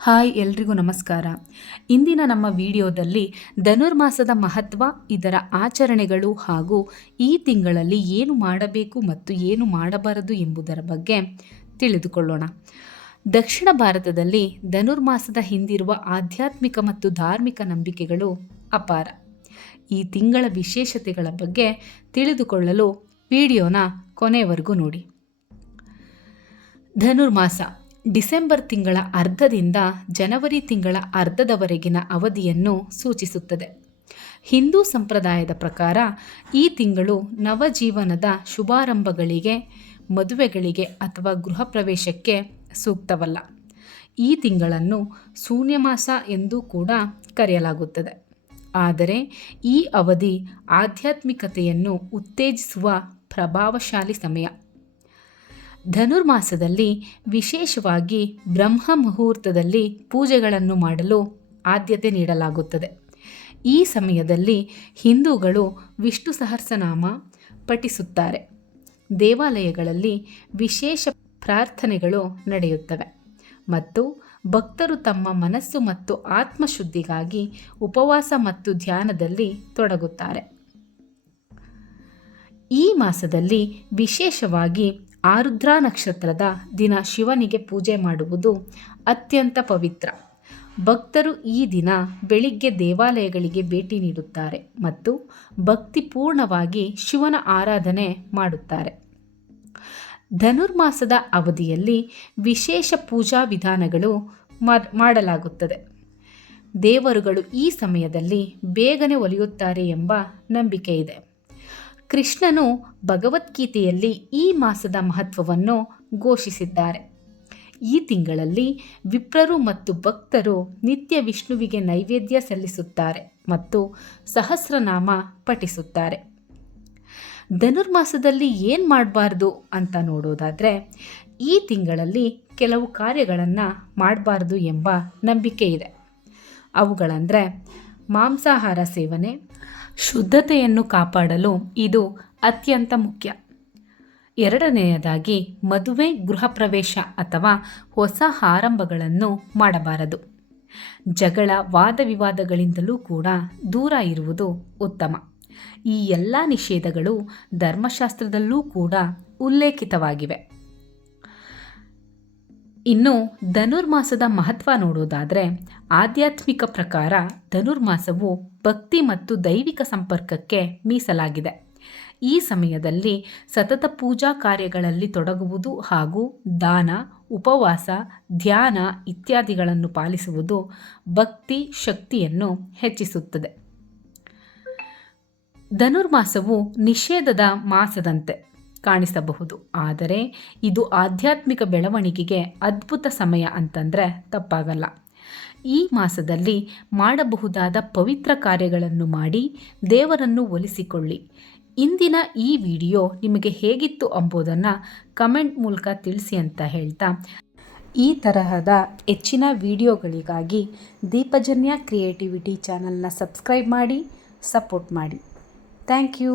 Hi ಎಲ್ರಿಗೂ ನಮಸ್ಕಾರ. ಇಂದಿನ ನಮ್ಮ ವಿಡಿಯೋದಲ್ಲಿ ಧನುರ್ಮಾಸದ ಮಹತ್ವ, ಇದರ ಆಚರಣೆಗಳು ಹಾಗೂ ಈ ತಿಂಗಳಲ್ಲಿ ಏನು ಮಾಡಬೇಕು ಮತ್ತು ಏನು ಮಾಡಬಾರದು ಎಂಬುದರ ಬಗ್ಗೆ ತಿಳಿದುಕೊಳ್ಳೋಣ. ದಕ್ಷಿಣ ಭಾರತದಲ್ಲಿ ಧನುರ್ಮಾಸದ ಹಿಂದಿರುವ ಆಧ್ಯಾತ್ಮಿಕ ಮತ್ತು ಧಾರ್ಮಿಕ ನಂಬಿಕೆಗಳು ಅಪಾರ. ಈ ತಿಂಗಳ ವಿಶೇಷತೆಗಳ ಬಗ್ಗೆ ತಿಳಿದುಕೊಳ್ಳಲು ವಿಡಿಯೋನ ಕೊನೆಯವರೆಗೂ ನೋಡಿ. ಧನುರ್ಮಾಸ ಡಿಸೆಂಬರ್ ತಿಂಗಳ ಅರ್ಧದಿಂದ ಜನವರಿ ತಿಂಗಳ ಅರ್ಧದವರೆಗಿನ ಅವಧಿಯನ್ನು ಸೂಚಿಸುತ್ತದೆ. ಹಿಂದೂ ಸಂಪ್ರದಾಯದ ಪ್ರಕಾರ ಈ ತಿಂಗಳು ನವಜೀವನದ ಶುಭಾರಂಭಗಳಿಗೆ, ಮದುವೆಗಳಿಗೆ ಅಥವಾ ಗೃಹ ಪ್ರವೇಶಕ್ಕೆ ಸೂಕ್ತವಲ್ಲ. ಈ ತಿಂಗಳನ್ನು ಶೂನ್ಯಮಾಸ ಎಂದು ಕೂಡ ಕರೆಯಲಾಗುತ್ತದೆ. ಆದರೆ ಈ ಅವಧಿ ಆಧ್ಯಾತ್ಮಿಕತೆಯನ್ನು ಉತ್ತೇಜಿಸುವ ಪ್ರಭಾವಶಾಲಿ ಸಮಯ. ಧನುರ್ಮಾಸದಲ್ಲಿ ವಿಶೇಷವಾಗಿ ಬ್ರಹ್ಮ ಮುಹೂರ್ತದಲ್ಲಿ ಪೂಜೆಗಳನ್ನು ಮಾಡಲು ಆದ್ಯತೆ ನೀಡಲಾಗುತ್ತದೆ. ಈ ಸಮಯದಲ್ಲಿ ಹಿಂದೂಗಳು ವಿಷ್ಣು ಸಹಸ್ರನಾಮ ಪಠಿಸುತ್ತಾರೆ. ದೇವಾಲಯಗಳಲ್ಲಿ ವಿಶೇಷ ಪ್ರಾರ್ಥನೆಗಳು ನಡೆಯುತ್ತವೆ ಮತ್ತು ಭಕ್ತರು ತಮ್ಮ ಮನಸ್ಸು ಮತ್ತು ಆತ್ಮಶುದ್ಧಿಗಾಗಿ ಉಪವಾಸ ಮತ್ತು ಧ್ಯಾನದಲ್ಲಿ ತೊಡಗುತ್ತಾರೆ. ಈ ಮಾಸದಲ್ಲಿ ವಿಶೇಷವಾಗಿ ಆರುದ್ರಾ ನಕ್ಷತ್ರದ ದಿನ ಶಿವನಿಗೆ ಪೂಜೆ ಮಾಡುವುದು ಅತ್ಯಂತ ಪವಿತ್ರ. ಭಕ್ತರು ಈ ದಿನ ಬೆಳಿಗ್ಗೆ ದೇವಾಲಯಗಳಿಗೆ ಭೇಟಿ ನೀಡುತ್ತಾರೆ ಮತ್ತು ಭಕ್ತಿಪೂರ್ಣವಾಗಿ ಶಿವನ ಆರಾಧನೆ ಮಾಡುತ್ತಾರೆ. ಧನುರ್ಮಾಸದ ಅವಧಿಯಲ್ಲಿ ವಿಶೇಷ ಪೂಜಾ ವಿಧಾನಗಳು ಮಾಡಲಾಗುತ್ತದೆ. ದೇವರುಗಳು ಈ ಸಮಯದಲ್ಲಿ ಬೇಗನೆ ಒಲಿಯುತ್ತಾರೆ ಎಂಬ ನಂಬಿಕೆ ಇದೆ ಕೃಷ್ಣನು ಭಗವದ್ಗೀತೆಯಲ್ಲಿ ಈ ಮಾಸದ ಮಹತ್ವವನ್ನು ಘೋಷಿಸಿದ್ದಾರೆ. ಈ ತಿಂಗಳಲ್ಲಿ ವಿಪ್ರರು ಮತ್ತು ಭಕ್ತರು ನಿತ್ಯ ವಿಷ್ಣುವಿಗೆ ನೈವೇದ್ಯ ಸಲ್ಲಿಸುತ್ತಾರೆ ಮತ್ತು ಸಹಸ್ರನಾಮ ಪಠಿಸುತ್ತಾರೆ. ಧನುರ್ಮಾಸದಲ್ಲಿ ಏನು ಮಾಡಬಾರ್ದು ಅಂತ ನೋಡೋದಾದರೆ, ಈ ತಿಂಗಳಲ್ಲಿ ಕೆಲವು ಕಾರ್ಯಗಳನ್ನು ಮಾಡಬಾರ್ದು ಎಂಬ ನಂಬಿಕೆ ಇದೆ. ಅವುಗಳಂದರೆ ಮಾಂಸಾಹಾರ ಸೇವನೆ, ಶುದ್ಧತೆಯನ್ನು ಕಾಪಾಡಲು ಇದು ಅತ್ಯಂತ ಮುಖ್ಯ. ಎರಡನೆಯದಾಗಿ, ಮದುವೆ, ಗೃಹ ಪ್ರವೇಶ ಅಥವಾ ಹೊಸ ಆರಂಭಗಳನ್ನು ಮಾಡಬಾರದು. ಜಗಳ, ವಾದ ವಿವಾದಗಳಿಂದಲೂ ಕೂಡ ದೂರ ಇರುವುದು ಉತ್ತಮ. ಈ ಎಲ್ಲ ನಿಷೇಧಗಳು ಧರ್ಮಶಾಸ್ತ್ರದಲ್ಲೂ ಕೂಡ ಉಲ್ಲೇಖಿತವಾಗಿವೆ. ಇನ್ನು ಧನುರ್ಮಾಸದ ಮಹತ್ವ ನೋಡೋದಾದರೆ ಆಧ್ಯಾತ್ಮಿಕ ಪ್ರಕಾರ ಧನುರ್ಮಾಸವು ಭಕ್ತಿ ಮತ್ತು ದೈವಿಕ ಸಂಪರ್ಕಕ್ಕೆ ಮೀಸಲಾಗಿದೆ. ಈ ಸಮಯದಲ್ಲಿ ಸತತ ಪೂಜಾ ಕಾರ್ಯಗಳಲ್ಲಿ ತೊಡಗುವುದು ಹಾಗೂ ದಾನ, ಉಪವಾಸ, ಧ್ಯಾನ ಇತ್ಯಾದಿಗಳನ್ನು ಪಾಲಿಸುವುದು ಭಕ್ತಿ ಶಕ್ತಿಯನ್ನು ಹೆಚ್ಚಿಸುತ್ತದೆ. ಧನುರ್ಮಾಸವು ನಿಷೇಧದ ಮಾಸದಂತೆ ಕಾಣಿಸಬಹುದು. ಆದರೆ ಇದು ಆಧ್ಯಾತ್ಮಿಕ ಬೆಳವಣಿಗೆಗೆ ಅದ್ಭುತ ಸಮಯ ಅಂತಂದರೆ ತಪ್ಪಾಗಲ್ಲ. ಈ ಮಾಸದಲ್ಲಿ ಮಾಡಬಹುದಾದ ಪವಿತ್ರ ಕಾರ್ಯಗಳನ್ನು ಮಾಡಿ ದೇವರನ್ನು ಒಲಿಸಿಕೊಳ್ಳಿ. ಇಂದಿನ ಈ ವಿಡಿಯೋ ನಿಮಗೆ ಹೇಗಿತ್ತು ಎಂಬುದನ್ನು ಕಮೆಂಟ್ ಮೂಲಕ ತಿಳಿಸಿ ಅಂತ ಹೇಳ್ತಾ, ಈ ತರಹದ ಹೆಚ್ಚಿನ ವಿಡಿಯೋಗಳಿಗಾಗಿ ದೀಪಜನ್ಯ ಕ್ರಿಯೇಟಿವಿಟಿ ಚಾನಲ್ನ ಸಬ್ಸ್ಕ್ರೈಬ್ ಮಾಡಿ, ಸಪೋರ್ಟ್ ಮಾಡಿ. Thank you.